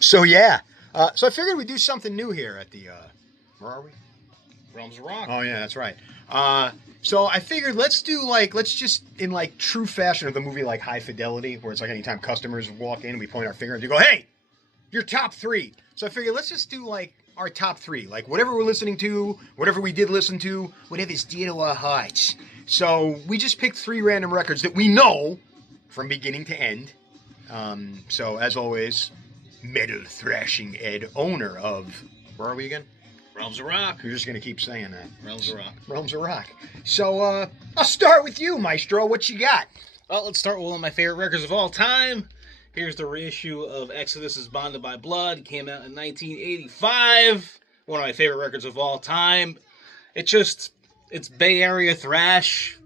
So yeah, so I figured we'd do something new here at the. Where are we? Realms of Rock. Oh yeah, that's right. So I figured let's just in like true fashion of the movie like High Fidelity, where it's like anytime customers walk in, we point our finger and we go, "Hey, your top three." So I figured let's just do like our top three, like whatever we're listening to, whatever we did listen to, whatever's dear to our hearts. So we just picked three random records that we know from beginning to end. So as always, metal thrashing Ed, owner of where are we again? Realms of Rock. You're just gonna keep saying that. Realms of Rock. Realms of Rock. So I'll start with you, Maestro. What you got? Well, let's start with one of my favorite records of all time. Here's the reissue of Exodus's Bonded by Blood. It came out in 1985. One of my favorite records of all time. It's Bay Area thrash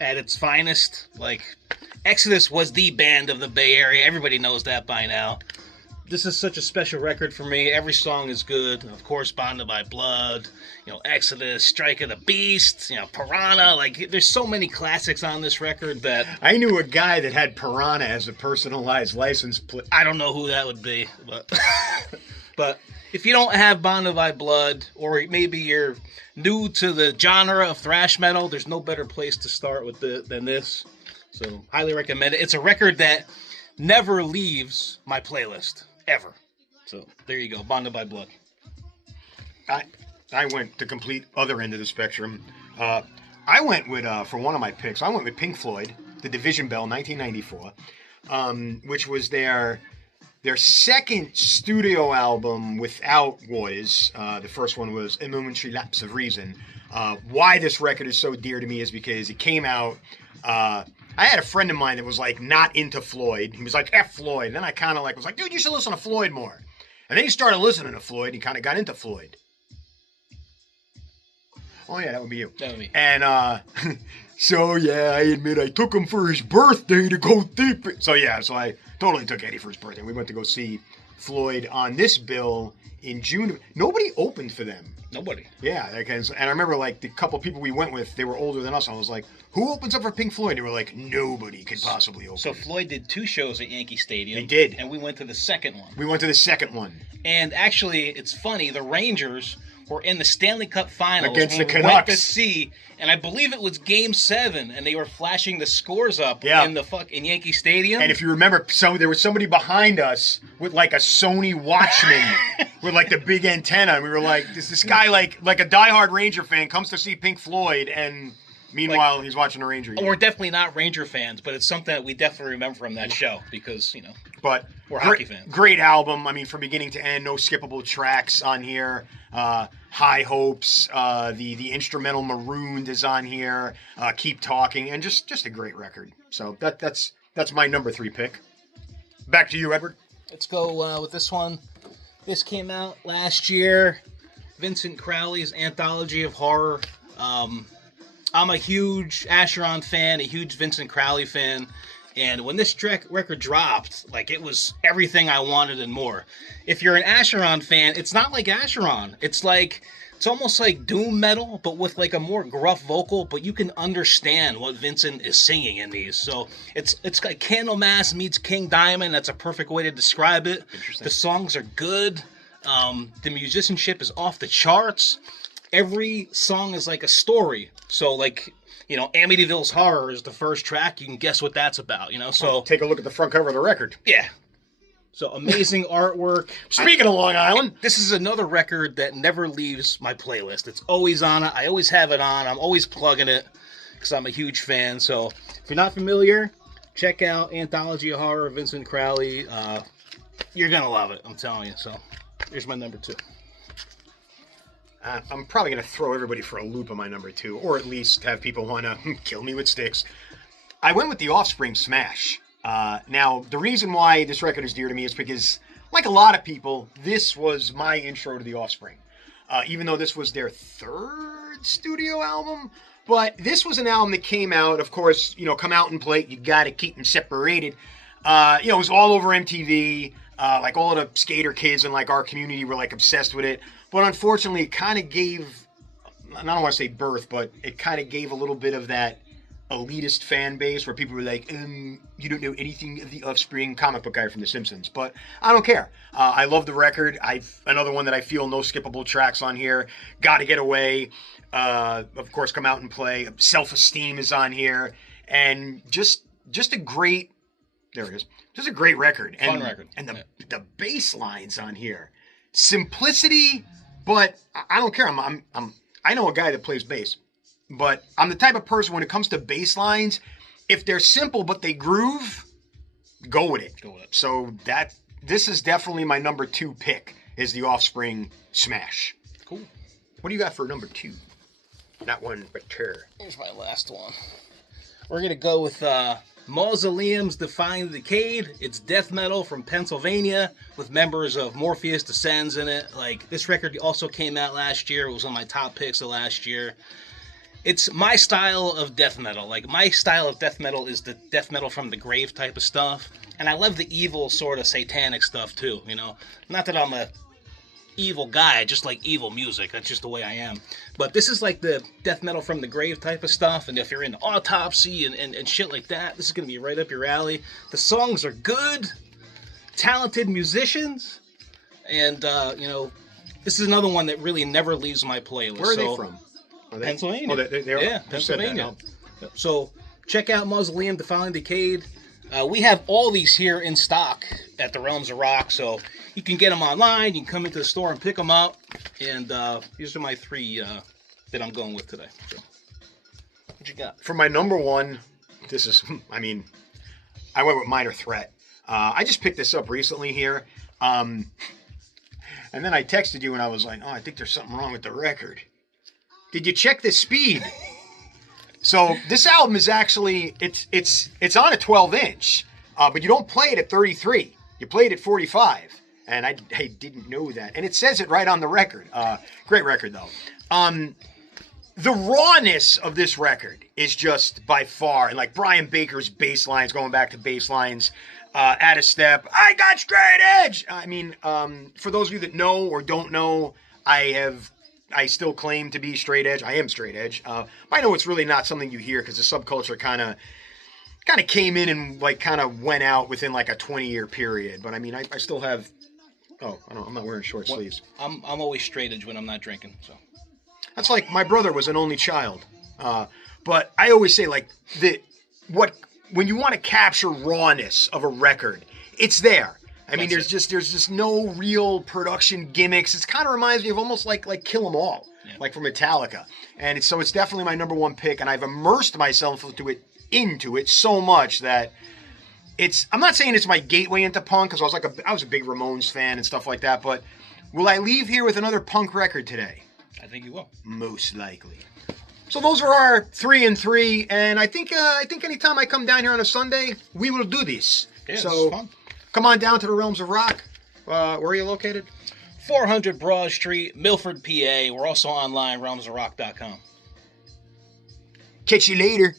at its finest. Like, Exodus was the band of the Bay Area. Everybody knows that by now. This is such a special record for me. Every song is good. Of course, Bonded by Blood, Exodus, Strike of the Beast, Piranha. Like, there's so many classics on this record that... I knew a guy that had Piranha as a personalized license plate. I don't know who that would be, but... but if you don't have Bonded by Blood, or maybe you're new to the genre of thrash metal, there's no better place to start with than this. So, highly recommend it. It's a record that never leaves my playlist. Ever. So, there you go. Bonded by Blood. I went the complete other end of the spectrum. I went with, for one of my picks, I went with Pink Floyd, The Division Bell, 1994, which was their second studio album without Waters. The first one was A Momentary Lapse of Reason. Why this record is so dear to me is because it came out... I had a friend of mine that was like not into Floyd. He was like, F Floyd. And then I kind of like was like, dude, you should listen to Floyd more. And then he started listening to Floyd. He kind of got into Floyd. Oh yeah, that would be you. That would be. And so yeah, I admit I took him for his birthday to go deep. So I totally took Eddie for his birthday. We went to go see Floyd on this bill in June. Nobody opened for them. Nobody. Yeah, and I remember like the couple people we went with, they were older than us. I was like, who opens up for Pink Floyd? They were like, nobody could possibly open. So Floyd did 2 shows at Yankee Stadium. They did. And we went to the second one. We went to the second one. And actually, it's funny, the Rangers were in the Stanley Cup Finals against the when we Canucks. went to see, and I believe it was Game 7, and they were flashing the scores up in Yankee Stadium. And if you remember, there was somebody behind us with like a Sony Watchman with like the big antenna, and we were like, this guy like a diehard Ranger fan comes to see Pink Floyd, and meanwhile he's watching a Ranger game. We're definitely not Ranger fans, but it's something that we definitely remember from that show because But we're hockey fans. Great album. I mean, from beginning to end, no skippable tracks on here. High Hopes, the instrumental Marooned is on here. Keep Talking, and just a great record. So that's my number 3 pick. Back to you, Edward. Let's go with this one. This came out last year. Vincent Crowley's Anthology of Horror. I'm a huge Acheron fan, a huge Vincent Crowley fan. And when this record dropped, like, it was everything I wanted and more. If you're an Acheron fan, it's not like Acheron. It's almost like doom metal, but with like a more gruff vocal, but you can understand what Vincent is singing in these. So it's like Candlemass meets King Diamond. That's a perfect way to describe it. The songs are good. The musicianship is off the charts. Every song is like a story. So like... Amityville's Horror is the first track. You can guess what that's about, So take a look at the front cover of the record. Yeah. So amazing artwork. Speaking of Long Island. This is another record that never leaves my playlist. It's always on it. I always have it on. I'm always plugging it because I'm a huge fan. So if you're not familiar, check out Anthology of Horror, Vincent Crowley. You're going to love it, I'm telling you. So here's my number 2. I'm probably going to throw everybody for a loop on my number 2, or at least have people want to kill me with sticks. I went with The Offspring Smash. Now, the reason why this record is dear to me is because, like a lot of people, this was my intro to The Offspring. Even though this was their 3rd studio album, but this was an album that came out, of course, come out and play, you got to keep them separated. It was all over MTV. Like all of the skater kids in like our community were like obsessed with it. But unfortunately, it kind of gave, I don't want to say birth, but it kind of gave a little bit of that elitist fan base where people were like, you don't know anything of the Offspring, comic book guy from The Simpsons. But I don't care. I love the record. Another one that I feel no skippable tracks on here. Gotta Get Away. Of course, Come Out and Play. Self-Esteem is on here. And just a great, there it is. Just a great record. Fun record. And the bass lines on here. Simplicity, but I don't care. I know a guy that plays bass. But I'm the type of person when it comes to bass lines, if they're simple but they groove, go with it. So this is definitely my number 2 pick, is the Offspring Smash. Cool. What do you got for number 2? Not one, but two. Here's my last one. We're going to go with Mausoleum's Defying the Decade. It's death metal from Pennsylvania with members of Morpheus Descends in it. Like, this record also came out last year. It was on my top picks of last year. It's my style of death metal. Like, my style of death metal is the death metal from the grave type of stuff. And I love the evil sort of satanic stuff too, you know. Not that I'm a evil guy, I just like evil music. That's just the way I am. But this is like the death metal from the grave type of stuff. And if you're into Autopsy and shit like that, this is going to be right up your alley. The songs are good, talented musicians. And, you know, this is another one that really never leaves my playlist. Where are they from? Pennsylvania. Oh, they're yeah, Pennsylvania. So check out Mausoleum Defying Decade. We have all these here in stock at the Realms of Rock, so you can get them online. You can come into the store and pick them up. And these are my 3 that I'm going with today. So, what you got? For my number 1, this is, I mean, I went with Minor Threat. I just picked this up recently here. And then I texted you and I was like, oh, I think there's something wrong with the record. Did you check the speed? So this album is actually, it's on a 12-inch, but you don't play it at 33. You play it at 45. And I didn't know that. And it says it right on the record. Great record, though. The rawness of this record is just by far, and like Brian Baker's bass lines, going back to bass lines, At a Step, I got straight edge. I mean, for those of you that know or don't know, I still claim to be straight edge. I am straight edge. I know it's really not something you hear because the subculture kind of came in and like kind of went out within like a 20-year period. But I mean, I still have. Oh, I'm not wearing short sleeves. I'm always straight edge when I'm not drinking. So that's like my brother was an only child. But I always say like when you want to capture rawness of a record, it's there. I mean, there's just no real production gimmicks. It kind of reminds me of almost like Kill 'Em All, like from Metallica. And it's definitely my number 1 pick. And I've immersed myself into it so much that I'm not saying it's my gateway into punk because I was a big Ramones fan and stuff like that. But will I leave here with another punk record today? I think you will. Most likely. So those are our 3 and 3. And I think anytime I come down here on a Sunday, we will do this. Yeah, so this is fun. Come on down to the Realms of Rock. Where are you located? 400 Broad Street, Milford, PA. We're also online, realmsofrock.com. Catch you later.